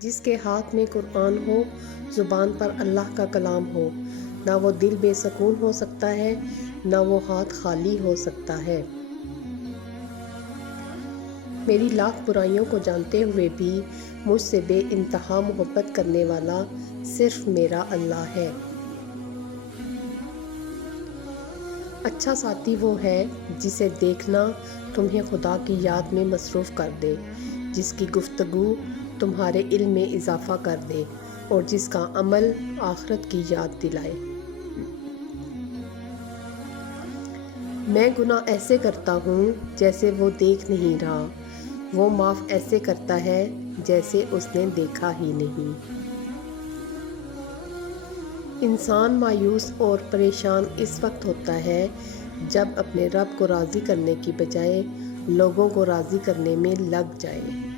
جس کے ہاتھ میں قرآن ہو، زبان پر اللہ کا کلام ہو، نہ وہ دل بے سکون ہو سکتا ہے، نہ وہ ہاتھ خالی ہو سکتا ہے۔ میری لاکھ برائیوں کو جانتے ہوئے بھی مجھ سے بے انتہا محبت کرنے والا صرف میرا اللہ ہے۔ اچھا ساتھی وہ ہے جسے دیکھنا تمہیں خدا کی یاد میں مصروف کر دے، جس کی گفتگو تمہارے علم میں اضافہ کر دے اور جس کا عمل آخرت کی یاد دلائے۔ میں گناہ ایسے کرتا ہوں جیسے وہ دیکھ نہیں رہا، وہ معاف ایسے کرتا ہے جیسے اس نے دیکھا ہی نہیں۔ انسان مایوس اور پریشان اس وقت ہوتا ہے جب اپنے رب کو راضی کرنے کی بجائے لوگوں کو راضی کرنے میں لگ جائے۔